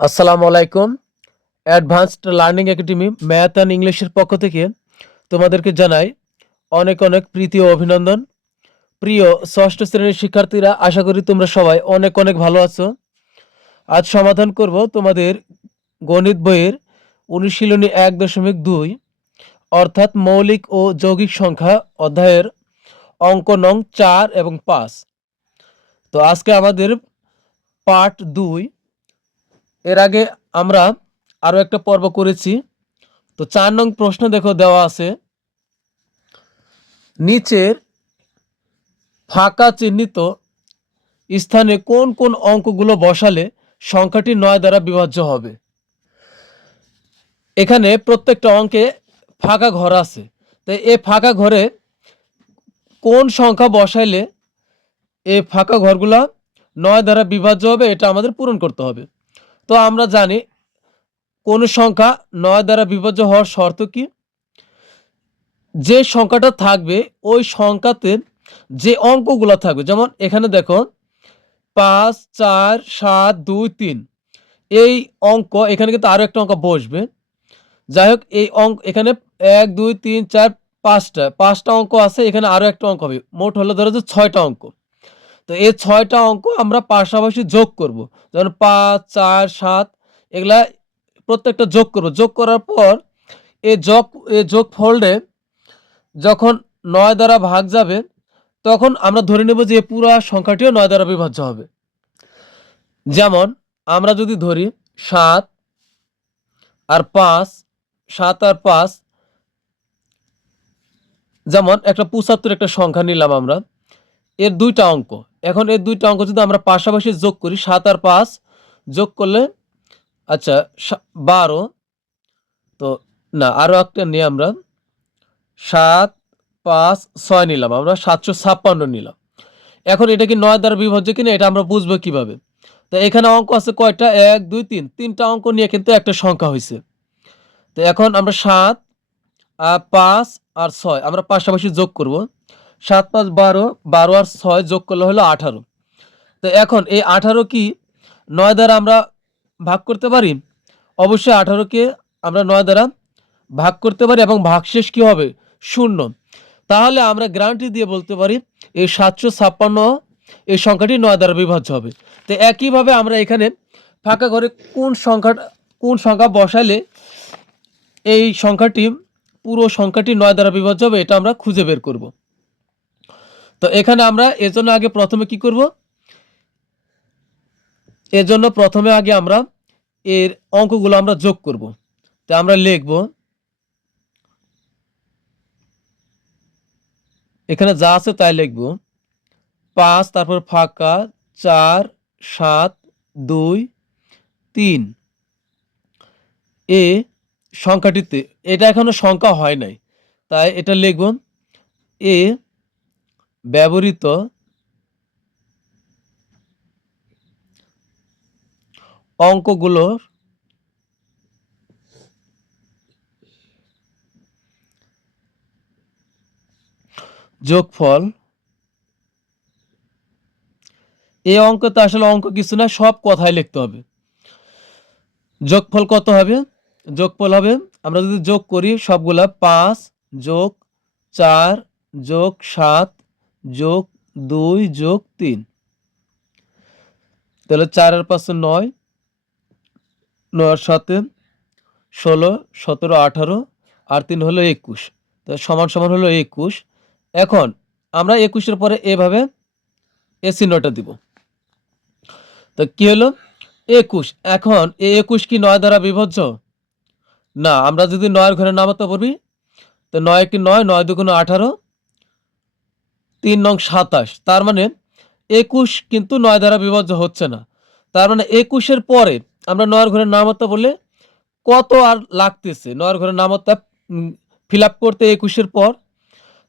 আসসালামু আলাইকুম। Advanced learning academy math and ইংলিশের পক্ষ থেকে তোমাদেরকে জানাই অনেক অনেক প্রীতি ও অভিনন্দন। প্রিয় ষষ্ঠ শ্রেণির শিক্ষার্থীরা, আশা করি তোমরা সবাই অনেক অনেক ভালো আছো। আজ সমাধান করব তোমাদের গণিত বইয়ের অনুশীলনী এক দশমিক দুই, অর্থাৎ মৌলিক ও যৌগিক সংখ্যা অধ্যায়ের অঙ্ক নং চার এবং পাঁচ। তো আজকে আমাদের পার্ট দুই এর আগে আমরা আরও একটা পর্ব করেছি। তো চার নং প্রশ্ন দেখো দেওয়া আছে। নিচের ফাঁকা চিহ্নিত স্থানে কোন কোন অঙ্কগুলো বসালে সংখ্যাটি নয় দ্বারা বিভাজ্য হবে? এখানে প্রত্যেকটা অঙ্কে ফাঁকা ঘর আছে। তাই এ ফাঁকা ঘরে কোন সংখ্যা বসাইলে এ ফাঁকা ঘরগুলা নয় দ্বারা বিভাজ্য হবে, এটা আমাদের পূরণ করতে হবে। তো আমরা জানি কোন সংখ্যা নয় দ্বারা বিভাজ্য হওয়ার শর্ত কি? যে সংখ্যাটা থাকবে, ওই সংখ্যাতে যে অঙ্কগুলো থাকবে, যেমন এখানে দেখো পাঁচ, চার, সাত, দুই, তিন, এই অঙ্ক, এখানে কিন্তু আরও একটা অঙ্ক বসবে। যাই হোক, এই অঙ্ক, এখানে এক, দুই, তিন, চার, পাঁচটা পাঁচটা অঙ্ক আছে, এখানে আরও একটা অঙ্ক হবে। মোট হলো ধরো যে ছয়টা অঙ্ক। তো এই ছয়টা অঙ্ক আমরা পাশাপাশি যোগ করব। যেমন পাঁচ, চার, সাত, এগুলা প্রত্যেকটা যোগ করব। যোগ করার পর এই যোগ এই যোগ ফোল্ডে যখন নয় দ্বারা ভাগ যাবে, তখন আমরা ধরে নেব যে এই পুরো সংখ্যাটিও নয় দ্বারা বিভাজ্য হবে। যেমন আমরা যদি ধরি সাত আর পাঁচ, সাত আর পাঁচ, যেমন একটা পঁচাত্তর একটা সংখ্যা নিলাম আমরা, এর দুইটা অঙ্ক। এখন এই দুইটা অঙ্ক যদি আমরা পাশাপাশি যোগ করি, সাত আর পাঁচ, যোগ করলে আচ্ছা বারো। তো না আরও একটা নিয়ে আমরা সাত, পাঁচ, ছয় নিলাম, আমরা সাতশো ছাপ্পান্ন নিলাম। এখন এটা কি নয় দ্বারা বিভাজ্য কিনা, এটা আমরা বুঝব কীভাবে? তো এখানে অঙ্ক আছে কয়টা? এক, দুই, তিন। তিনটা অঙ্ক নিয়ে কিন্তু একটা সংখ্যা হয়েছে তো এখন আমরা সাত আর পাঁচ আর ছয়, আমরা পাশাপাশি যোগ করব। সাত পাঁচ বারো বারো আর ছয় যোগ করলে হলো আঠারো। তো এখন এই আঠারো কি নয় দ্বারা আমরা ভাগ করতে পারি? অবশ্যই আঠারোকে আমরা নয় দ্বারা ভাগ করতে পারি এবং ভাগশেষ কি হবে? শূন্য। তাহলে আমরা গ্যারান্টি দিয়ে বলতে পারি এই সাতশো ছাপ্পান্ন, এই সংখ্যাটি নয় দ্বারা বিভাজ্য হবে। তো একইভাবে আমরা এখানে ফাঁকা ঘরে কোন সংখ্যাটা কোন সংখ্যা বসালে এই সংখ্যাটি, পুরো সংখ্যাটি নয় দ্বারা বিভাজ্য হবে, এটা আমরা খুঁজে বের করব। তো এখানে আমরা এজন্য আগে প্রথমে কি করব? এজন্য প্রথমে আগে আমরা এর অঙ্কগুলো আমরা যোগ করব। তো আমরা লিখব, এখানে যা আছে তাই লিখব। পাঁচ, তারপর ফাঁকা, চার, সাত, দুই, তিন। এ সংখ্যাটিতে, এটা এখনও সংখ্যা হয় নাই। তাই এটা লিখব। এ ব্যবহৃত অঙ্কগুলোর যোগফল। এই অঙ্ক তো আসলে অঙ্ক কিছু না, সব কথাই লিখতে হবে। যোগফল কত হবে? যোগফল হবে, আমরা যদি যোগ করি, সবগুলা পাঁচ যোগ চার যোগ সাত যোগ দুই যোগ তিন। তাহলে চারের পাশে নয় নয়ের সাথে ষোলো, সতেরো, আঠারো, আর তিন হলো একুশ। তো সমান সমান হলো একুশ। এখন আমরা একুশের পরে এভাবে এ চিহ্নটা দিব। তো কি হলো? একুশ। এখন এ একুশ কি নয় দ্বারা বিভজ্য না, আমরা যদি নয়ের ঘরে নামাতে পারবি তো নয় কি নয় নয় দুগুণ আঠারো তিন নং সাতাশ। তার মানে একুশ কিন্তু নয় দ্বারা বিভাজ্য হচ্ছে না। তার মানে একুশের পরে আমরা নয়ের ঘরে নামাতে বলে কত আর লাগতেছে? নয়ের ঘরে নামাতে ফিল আপ করতে একুশের পর।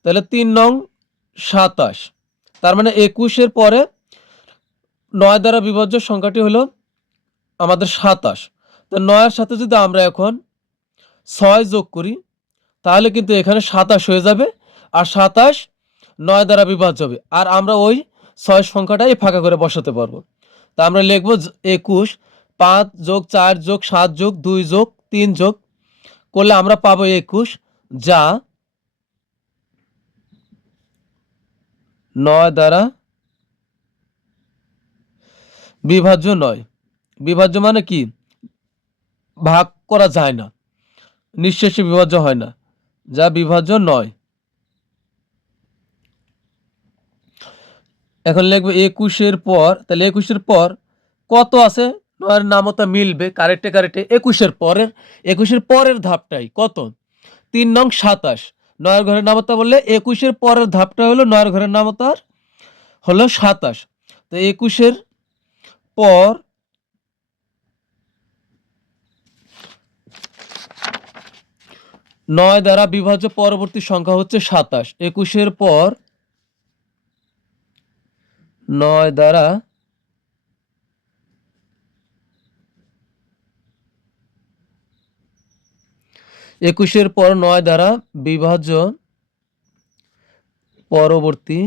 তাহলে তিন নং সাতাশ। তার মানে একুশের পরে নয় দ্বারা বিভাজ্য সংখ্যাটি হলো আমাদের সাতাশ। তো নয়ের সাথে যদি আমরা এখন ছয় যোগ করি, তাহলে কিন্তু এখানে সাতাশ হয়ে যাবে। আর সাতাশ নয় দ্বারা বিভাজ্য হবে। আর আমরা ওই ছয় সংখ্যাটাই ফাঁকা করে বসাতে পারব। তা আমরা লিখব একুশ, পাঁচ যোগ চার যোগ সাত যোগ দুই যোগ তিন যোগ করলে আমরা পাবো একুশ, যা নয় দ্বারা বিভাজ্য নয়। বিভাজ্য মানে কি? ভাগ করা যায় না। নিঃশেষে বিভাজ্য হয় না। যা বিভাজ্য নয়। এখন লিখবে একুশের পর, তাহলে একুশের পর কত আছে? নয়ের নামতা মিলবে, কারেক্টে কারেক্টে। একুশের পরের একুশের পরের ধাপটাই কত? তিন নং সাতাশ। নয়ের ঘরের নামতা বললে একুশের পরের ধাপটা হলো, নয়ের ঘরের নামতার হলো সাতাশ। তো একুশের পর নয় দ্বারা বিভাজ্য পরবর্তী সংখ্যা হচ্ছে সাতাশ। একুশের পর নয় দ্বারা একুশের পর নয় দ্বারা বিভাজ্য পরবর্তী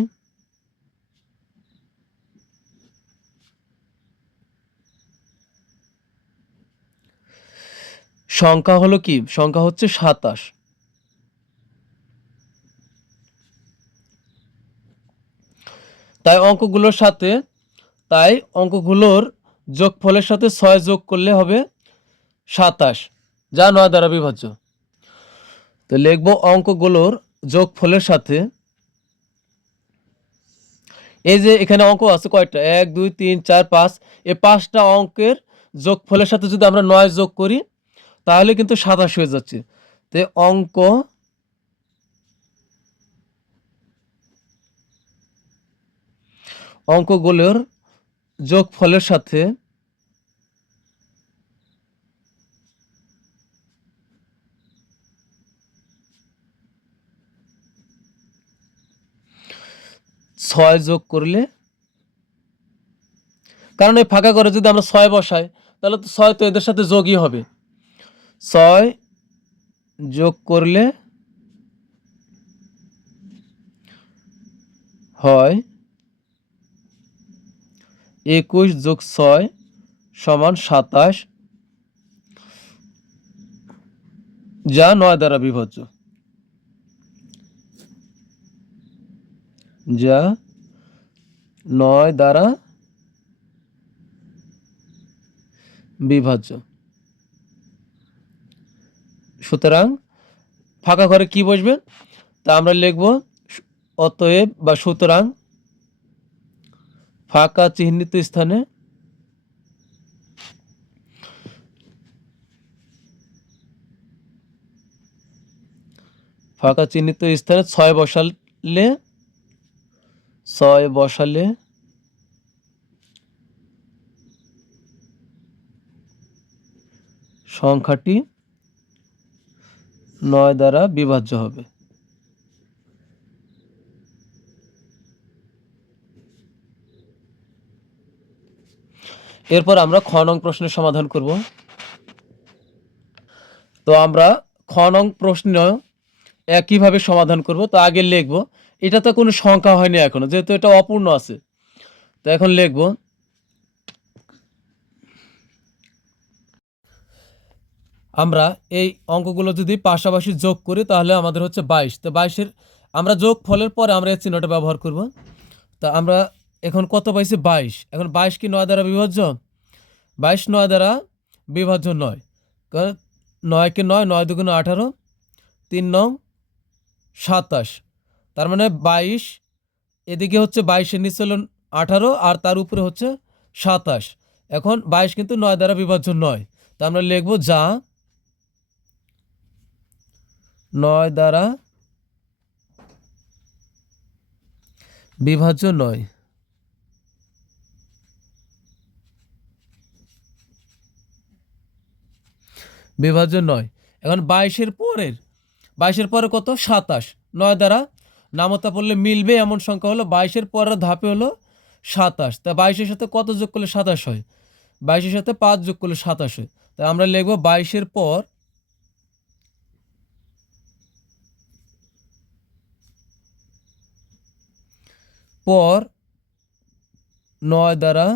সংখ্যা হলো কি? সংখ্যা হচ্ছে সাতাশ। তাই অঙ্কগুলোর সাথে, তাই অঙ্কগুলোর যোগফলের সাথে ছয় যোগ করলে হবে সাতাশ। যা নয় দ্বারা বিভাজ্য। তো লিখব অঙ্কগুলোর যোগফলের সাথে। এই যে এখানে অঙ্ক আছে কয়টা? এক, দুই, তিন, চার, পাঁচ। এই পাঁচটা অঙ্কের যোগফলের সাথে যদি আমরা নয় যোগ করি, তাহলে কিন্তু সাতাশ হয়ে যাচ্ছে। তো অঙ্ক অঙ্কগুলোর যোগফলের সাথে ছয় যোগ করলে, কারণ এই ফাঁকা করে যদি আমরা ছয় বসাই, তাহলে তো ছয় তো এদের সাথে যোগই হবে। ছয় যোগ করলে হয় একুশ যোগ ছয় সমান সাতাশ। যা নয় দ্বারা বিভাজ্য যা নয় দ্বারা বিভাজ্য সুতরাং ফাঁকা ঘরে কি বসবে? তা আমরা লিখব অতএব বা সুতরাং ফাঁকা চিহ্নিত স্থানে? ফাঁকা চিহ্নিত স্থানে ছয় বসালে? ছয় বসালে? সংখ্যাটি নয় দ্বারা বিভাজ্য হবে। এরপর আমরা খ নং প্রশ্নের সমাধান করব। তো আমরা খ নং প্রশ্ন একইভাবে সমাধান করব। তো আগে লিখব। এটা তো কোনো সংখ্যা হয়নি এখনও, যেহেতু এটা অপূর্ণ আছে। তো এখন লিখব। আমরা এই অঙ্কগুলো যদি পাশাপাশি যোগ করি, তাহলে আমাদের হচ্ছে বাইশ। তো বাইশের, আমরা যোগ ফলের পরে আমরা এই চিহ্নটা ব্যবহার করব। তা আমরা এখন কত পাইছে? বাইশ। এখন বাইশ কি নয় দ্বারা বিভাজ্য বাইশ নয় দ্বারা বিভাজ্য নয়। কারণ নয় কি নয় নয় দুগুণ আঠারো, তিন নং সাতাশ। তার মানে বাইশ এদিকে হচ্ছে বাইশের নিচে আঠারো আর তার উপরে হচ্ছে সাতাশ। এখন বাইশ কিন্তু নয় দ্বারা বিভাজ্য নয়। তা আমরা লিখব যা নয় দ্বারা বিভাজ্য নয়। বিভাজ্য নয়। এখন বাইশের পরের, বাইশের পরে কত? সাতাশ। নয় দ্বারা নামতা পড়লে মিলবে, এমন সংখ্যা হলো বাইশের পরের ধাপে হলো সাতাশ। তা বাইশের সাথে কত যোগ করলে সাতাশ হয়? বাইশের সাথে পাঁচ যোগ করলে সাতাশ হয়। তা আমরা লিখব বাইশের পর পর নয় দ্বারা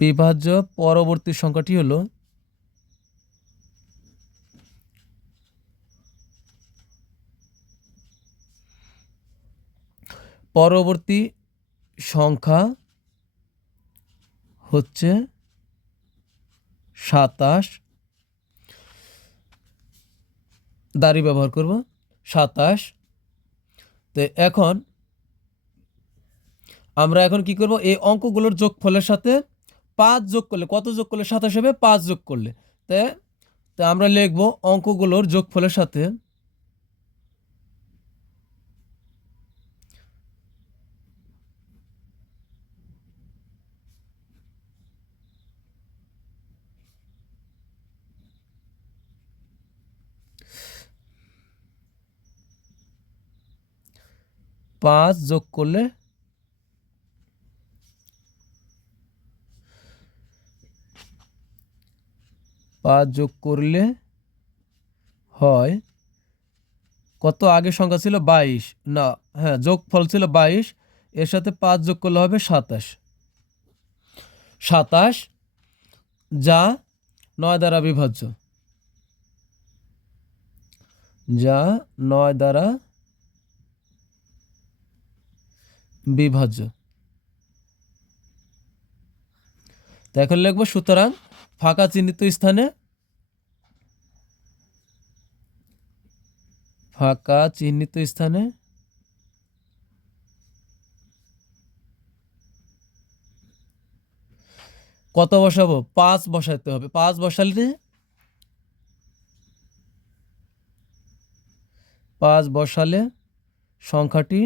বিভাজ্য পরবর্তী সংখ্যাটি হলো পরবর্তী সংখ্যা হচ্ছে সাতাশ। দাড়ি ব্যবহার করব, সাতাশ। তো এখন আমরা এখন কি করব? এই অঙ্কগুলোর যোগফলের সাথে পাঁচ যোগ করলে, কত যোগ করলে? সাতাশ হবে, পাঁচ যোগ করলে। তে, তা আমরা লিখব অঙ্কগুলোর যোগফলের সাথে। পাঁচ যোগ করলে পাঁচ যোগ করলে হয়। কত আগে সংখ্যা ছিল? বাইশ। না হ্যাঁ যোগ ফল ছিল বাইশ। এর সাথে পাঁচ যোগ করলে হবে সাতাশ। সাতাশ যা নয় দ্বারা বিভাজ্য। যা নয় দ্বারা বিভাজ্য। তো এখন লিখব সুতরাং ফাঁকা চিহ্নিত স্থানে ফাঁকা চিহ্নিত স্থানে? কত বসাবো? পাঁচ বসাতে হবে। পাঁচ বসালে? পাঁচ বসালে সংখ্যাটি?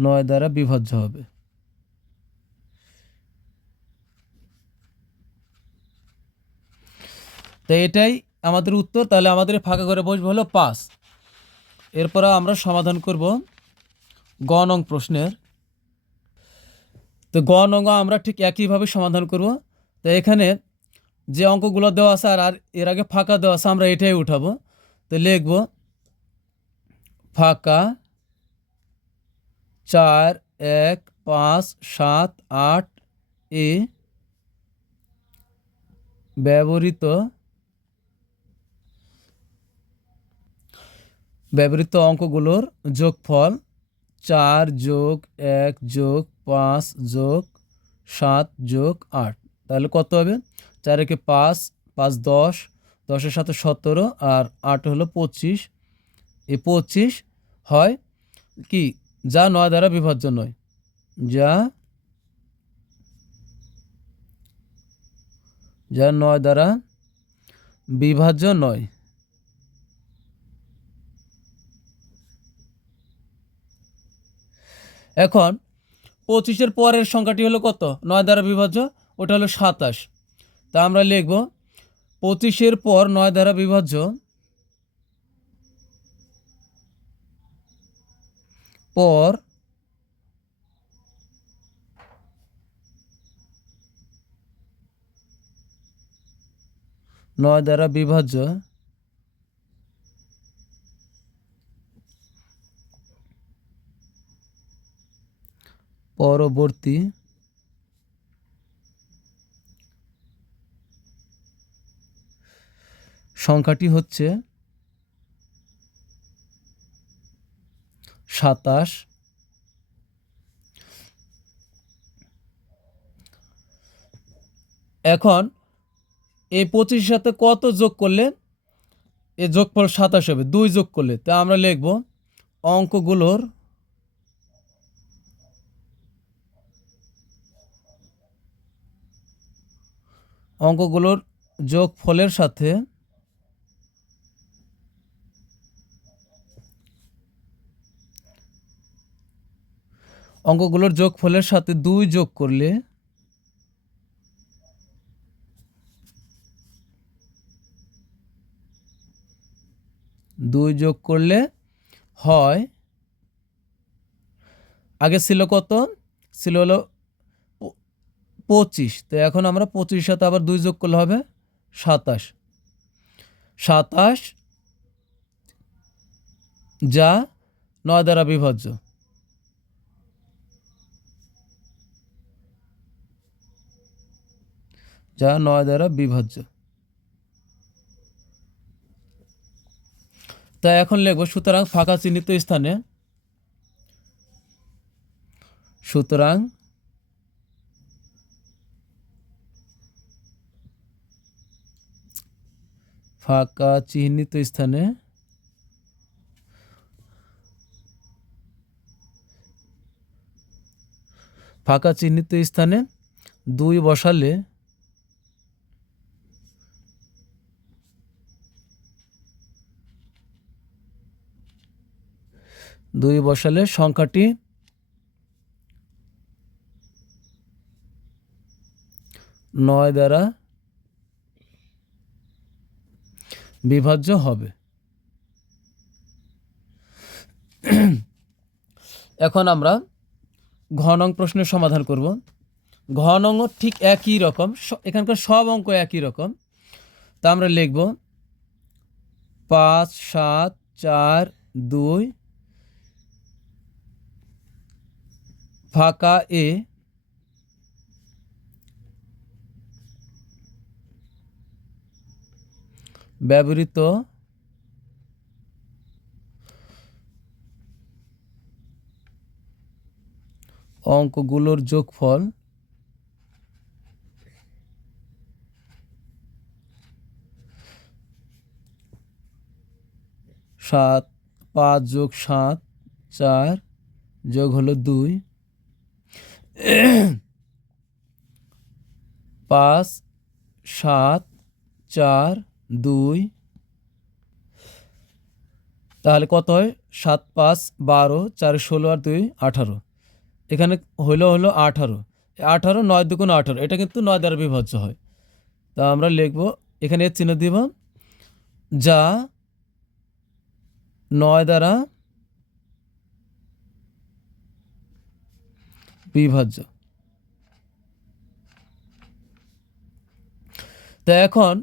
নয় দ্বারা বিভাজ্য হবে। তো এটাই আমাদের উত্তর। তাহলে আমাদের ফাঁকা করে বসবে হলো পাঁচ। এরপর আমরা সমাধান করব গ নং প্রশ্নের। তো গ নং আমরা ঠিক একইভাবে সমাধান করব। তো এখানে যে অঙ্কগুলো দেওয়া আছে আর এর আগে ফাঁকা দেওয়া আছে, আমরা এটাই উঠাবো। তো লিখব ফাঁকা চার, এক, পাঁচ, সাত, আট, এ ব্যবহৃত ব্যবহৃত অঙ্কগুলোর যোগফল চার যোগ এক যোগ পাঁচ যোগ সাত যোগ আট। তাহলে কত হবে? চার একে পাঁচ পাঁচ দশ, দশের সাথে সতেরো আর আট হলো পঁচিশ। এ পঁচিশ হয় কি? যা নয় দ্বারা বিভাজ্য নয়। যা যা নয় দ্বারা বিভাজ্য নয়। এখন পঁচিশের পরের সংখ্যাটি হলো কত? নয় দ্বারা বিভাজ্য, ওটা হলো সাতাশ। তা আমরা লিখব, পঁচিশের পর নয় দ্বারা বিভাজ্য, পর নয় দ্বারা বিভাজ্য পরবর্তী সংখ্যাটি হচ্ছে সাতাশ। এখন এই পঁচিশের সাথে কত যোগ করলে এ যোগফল সাতাশ হবে? দুই যোগ করলে। তা আমরা লিখব অঙ্কগুলোর অঙ্কগুলোর যোগফলের সাথে অঙ্কগুলোর যোগফলের সাথে দুই যোগ করলে দুই যোগ করলে হয়, আগে ছিল কত? ছিল হলো পঁচিশ। তো এখন আমরা পঁচিশ সাথে আবার দুই যোগ করলে হবে সাতাশ। সাতাশ যা নয় দ্বারা বিভাজ্য যা নয় দ্বারা বিভাজ্য তা এখন লিখব, সুতরাং ফাঁকা চিহ্নিত স্থানে সুতরাং ফাঁকা চিহ্নিত স্থানে ফাঁকা চিহ্নিত স্থানে দুই বসালে দুই বসালে সংখ্যাটি নয় দ্বারা বিভাজ্য হবে। এখন আমরা ঘন প্রশ্নের সমাধান করব। ঘন অঙ্ক ঠিক একই রকম এখানকার সব অঙ্ক একই রকম। তা আমরা লিখব পাঁচ, সাত, চার, দুই, ফাঁকা এ ব্যবহৃত অঙ্কগুলোর যোগফল সাত পাঁচ যোগ সাত চার যোগ হলো দুই। পাঁচ সাত চার দুই। তাহলে কত হয়? সাত, পাঁচ, বারো, চার, ষোলো আর দুই, আঠারো। এখানে হলো হলো আঠারো। আঠারো, নয় দুগুণ আঠারো। এটা কিন্তু নয় দ্বারা বিভাজ্য হয়। তা আমরা লিখব, এখানে এর চিহ্ন দিব। যা নয় দ্বারা বিভাজ্য। তা এখন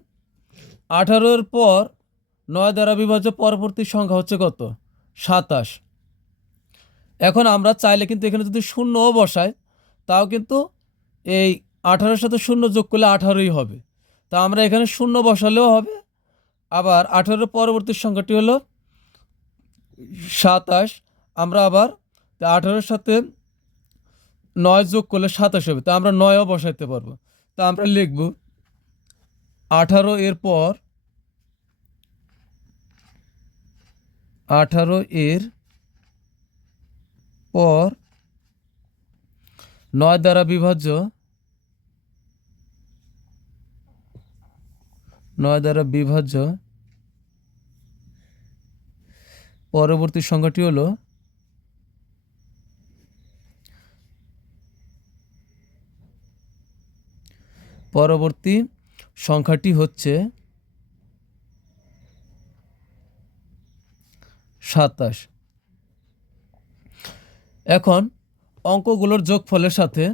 আঠারোর পর নয় দ্বারা বিভাজ্য, পরবর্তী সংখ্যা হচ্ছে কত? সাতাশ। এখন আমরা চাইলে কিন্তু এখানে যদি শূন্যও বসাই, তাও কিন্তু এই আঠারোর সাথে শূন্য যোগ করলে আঠারোই হবে। তা আমরা এখানে শূন্য বসালেও হবে। আবার আঠারোর পরবর্তী সংখ্যাটি হলো সাতাশ। আমরা আবার আঠারোর সাথে নয় যোগ করলে সাতাশ হবে। তা আমরা নয়ও বসাইতে পারব। তা আমরা লিখব আঠারো এর পর, আঠারো এর পর নয় দ্বারা বিভাজ্য, নয় দ্বারা বিভাজ্য, পরবর্তী সংখ্যাটি হলো পরবর্তী সংখ্যাটি হচ্ছে সাতাশ। এখন অঙ্কগুলোর যোগফলের সাথে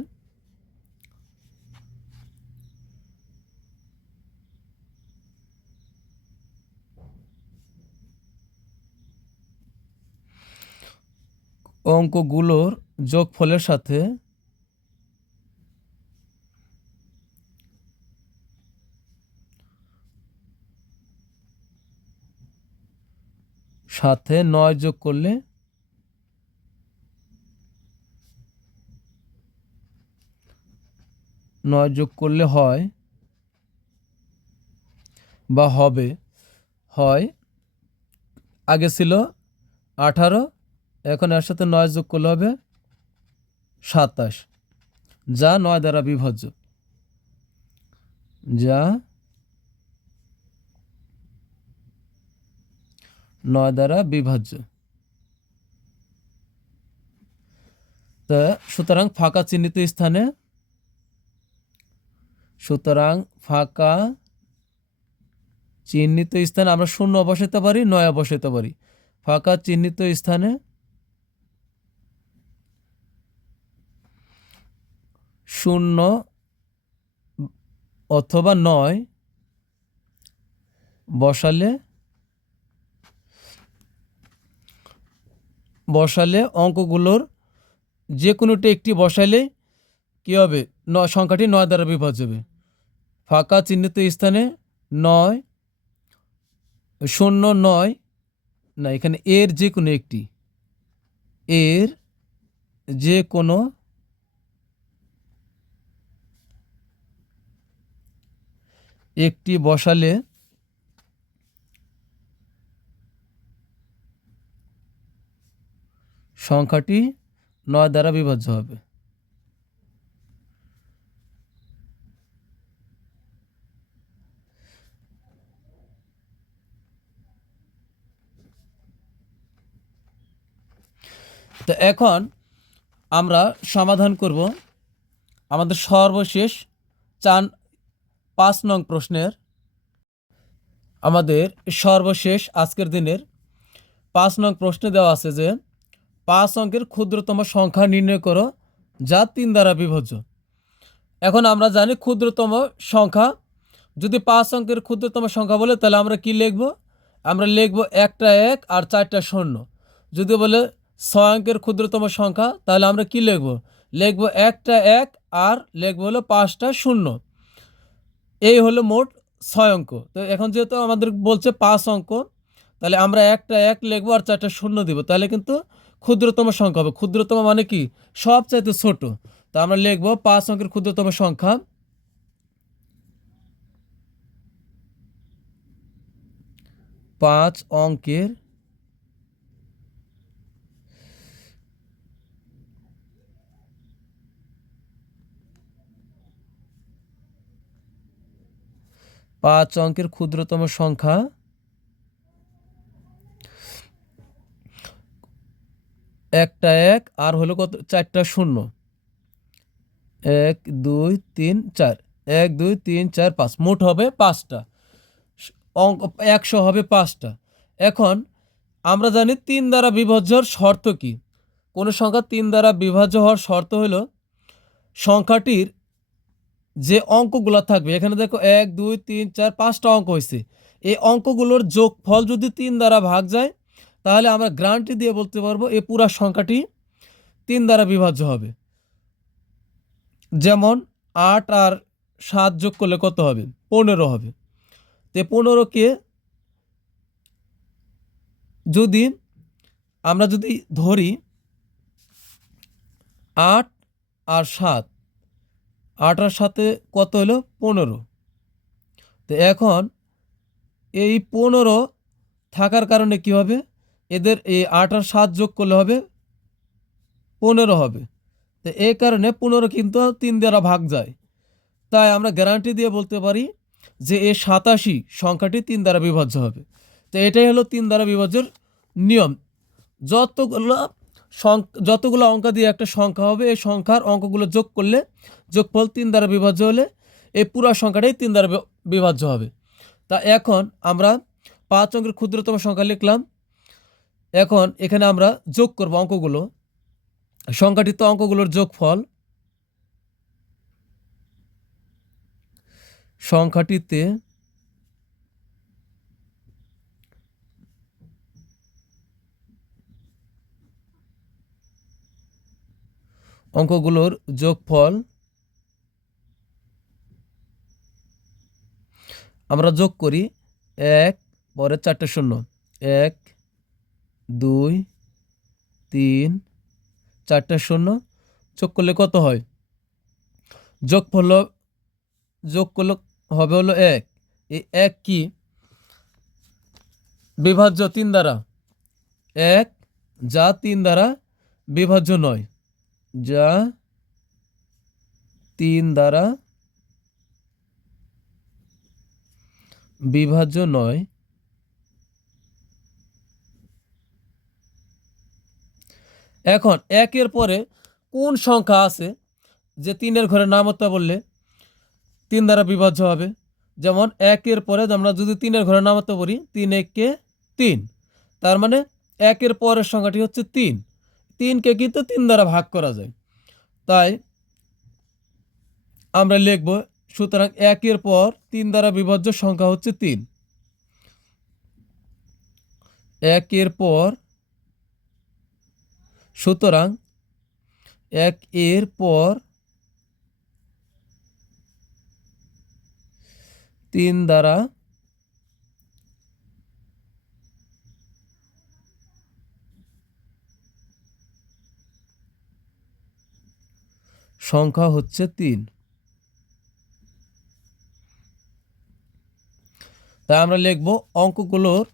অঙ্কগুলোর যোগফলের সাথে সাথে নয় যোগ করলে নয় যোগ করলে হয় বা হবে, হয়, আগে ছিল আঠারো, এখন এর সাথে নয় যোগ করলে হবে সাতাশ। যা নয় দ্বারা বিভাজ্য। যা নয় দ্বারা বিভাজ্য। তা সুতরাং ফাঁকা চিহ্নিত স্থানে, সুতরাং ফাঁকা চিহ্নিত স্থানে আমরা শূন্য বসাতে পারি, নয় বসাতে পারি। ফাঁকা চিহ্নিত স্থানে শূন্য অথবা নয় বসালে বসালে অঙ্কগুলোর যে কোনোটি একটি বসালে কী হবে? নয় সংখ্যাটি নয় দ্বারা বিভাজ্য হবে। ফাঁকা চিহ্নিত স্থানে নয়, শূন্য নয়, না, এখানে এর যে কোনো একটি। এর যে কোনো একটি বসালে সংখ্যাটি নয় দ্বারা বিভাজ্য হবে। তো এখন আমরা সমাধান করব আমাদের সর্বশেষ চান পাঁচ নং প্রশ্নের। আমাদের সর্বশেষ আজকের দিনের পাঁচ নং প্রশ্নে দেওয়া আছে যে পাঁচ অঙ্কের ক্ষুদ্রতম সংখ্যা নির্ণয় করো, যা তিন দ্বারা বিভাজ্য। এখন আমরা জানি ক্ষুদ্রতম সংখ্যা। যদি পাঁচ অঙ্কের ক্ষুদ্রতম সংখ্যা বলে, তাহলে আমরা কি লিখব? আমরা লিখব একটা এক আর চারটা শূন্য। যদি বলে ছয় অঙ্কের ক্ষুদ্রতম সংখ্যা, তাহলে আমরা কি লিখব? লিখব একটা এক আর লিখব হলো পাঁচটা শূন্য। এই হলো মোট ছয় অঙ্ক। তো এখন যেহেতু আমাদের বলছে পাঁচ অঙ্ক, তাহলে আমরা একটা এক লিখব আর চারটা শূন্য দিব। তাহলে কিন্তু ক্ষুদ্রতম সংখ্যা হবে। ক্ষুদ্রতম মানে কি? সবচাইতে ছোট। তো আমরা লিখব পাঁচ অঙ্কের ক্ষুদ্রতম সংখ্যা। পাঁচ অঙ্কের পাঁচ অঙ্কের ক্ষুদ্রতম সংখ্যা একটা এক, আর হলো কত? চারটা শূন্য। এক, দুই, তিন, চার। এক, দুই, তিন, চার, পাঁচ। মোট হবে পাঁচটা। অঙ্ক, একশো হবে পাঁচটা। এখন আমরা জানি তিন দ্বারা বিভাজ্যর শর্ত কি? কোনো সংখ্যা তিন দ্বারা বিভাজ্য হওয়ার শর্ত হলো সংখ্যাটির যে অঙ্কগুলো থাকবে, এখানে দেখো এক, দুই, তিন, চার, পাঁচটা অঙ্ক হয়েছে এই অঙ্কগুলোর যোগফল যদি তিন দ্বারা ভাগ যায় তাহলে আমরা গ্রান্টি দিয়ে বলতে পারব এই পুরা সংখ্যাটি তিন দ্বারা বিভাজ্য হবে। যেমন আট আর সাত যোগ করলে কত হবে? পনেরো হবে। তো পনেরোকে যদি আমরা যদি ধরি আট আর সাত, আট আর সাথে কত হলো? পনেরো। তো এখন এই পনেরো থাকার কারণে কি হবে? এদের এই আট আর সাত যোগ করলে হবে পনেরো হবে। তো এই কারণে পনেরো কিন্তু তিন দ্বারা ভাগ যায়। তাই আমরা গ্যারান্টি দিয়ে বলতে পারি যে এই সাতাশি সংখ্যাটি তিন দ্বারা বিভাজ্য হবে। তো এটাই হলো তিন দ্বারা বিভাজ্যর নিয়ম। যতগুলো যতগুলো অঙ্ক দিয়ে একটা সংখ্যা হবে, এই সংখ্যার অঙ্কগুলো যোগ করলে যোগফল তিন দ্বারা বিভাজ্য হলে এই পুরো সংখ্যাটাই তিন দ্বারা বিভাজ্য হবে। তা এখন আমরা পাঁচ অঙ্কের ক্ষুদ্রতম সংখ্যা লিখলাম। এখন এখানে আমরা যোগ করব অঙ্কগুলো। সংখ্যাটিত অঙ্কগুলোর যোগফল সংখ্যাটিতে অঙ্কগুলোর যোগফল আমরা যোগ করি এক পরে চারটে শূন্য। এক দুই, তিন, চারটে শূন্য, যোগ করলে কত হয়? যোগ হলো যোগ করলে হবে হলো এক। এই এক কি? বিভাজ্য তিন দ্বারা। এক যা তিন দ্বারা বিভাজ্য নয়। যা তিন দ্বারা বিভাজ্য নয়। এখন একের পরে কোন সংখ্যা আছে যে তিনের ঘরে নামতা বললে তিন দ্বারা বিভাজ্য হবে? যেমন একের পরে আমরা যদি তিনের ঘরে নামতা বলি, তিন এককে তিন। তার মানে একের পরের সংখ্যাটি হচ্ছে তিন। তিনকে কিন্তু তিন দ্বারা ভাগ করা যায়। তাই আমরা লিখব, সুতরাং একের পর তিন দ্বারা বিভাজ্য সংখ্যা হচ্ছে তিন। একের পর সুতরাং এক এর পর তিন দ্বারা সংখ্যা হচ্ছে তিন। তাই আমরা লিখব অঙ্কগুলোর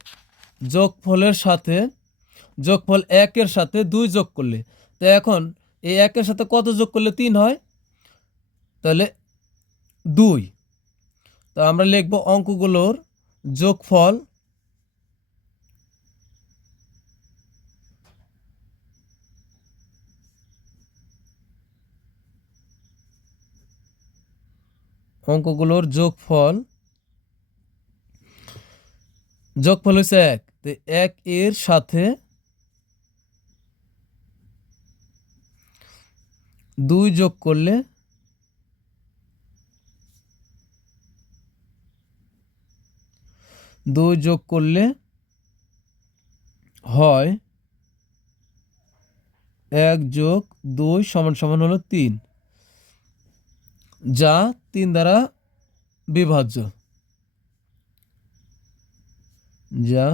যোগফলের সাথে যোগফল একের সাথে দুই যোগ করলে, তো এখন এই একের সাথে কত যোগ করলে তিন হয়? তাহলে দুই। তো আমরা লিখব অঙ্কগুলোর যোগফল অঙ্কগুলোর যোগফল যোগফল হচ্ছে এক। তো এক এর সাথে দুই যোগ করলে দুই যোগ করলে হয় এক যোগ দুই সমান সমান হলো তিন, যা তিন দ্বারা বিভাজ্য। যা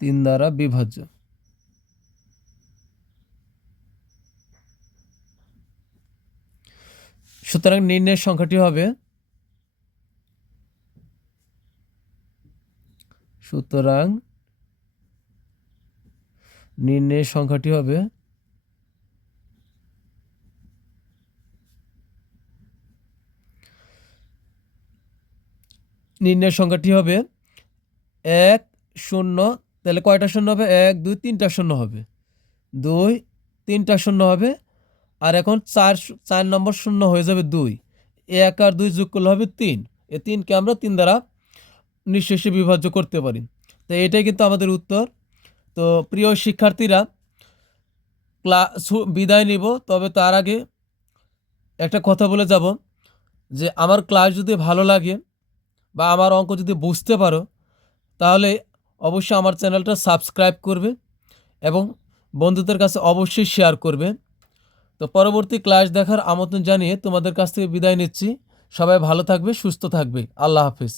তিন দ্বারা বিভাজ্য। সুতরাং নির্ণয়ের সংখ্যাটি হবে সুতরাং নির্ণয়ের সংখ্যাটি হবে নির্ণয়ের সংখ্যাটি হবে এক শূন্য, তাহলে কয়টা শূন্য হবে? এক, দুই, তিনটা শূন্য হবে। দুই, তিনটা শূন্য হবে। আর এখন চার চার নম্বর শূন্য হয়ে যাবে দুই। এ এক আর দুই যোগ করলে হবে তিন। এ তিনকে আমরা তিন দ্বারা নিঃশেষে বিভাজ্য করতে পারি। তো এটাই কিন্তু আমাদের উত্তর। তো প্রিয় শিক্ষার্থীরা ক্লাস বিদায় নিব। তবে তার আগে একটা কথা বলে যাব যে, আমার ক্লাস যদি ভালো লাগে বা আমার অঙ্ক যদি বুঝতে পারো, তাহলে অবশ্যই আমার চ্যানেলটা সাবস্ক্রাইব করবে এবং বন্ধুদের কাছে অবশ্যই শেয়ার করবে। তো পরবর্তী ক্লাস দেখার আমন্ত্রণ জানিয়ে তোমাদের কাছ থেকে বিদায় নিচ্ছি। সবাই ভালো থাকবে, সুস্থ থাকবে। আল্লাহ হাফিজ।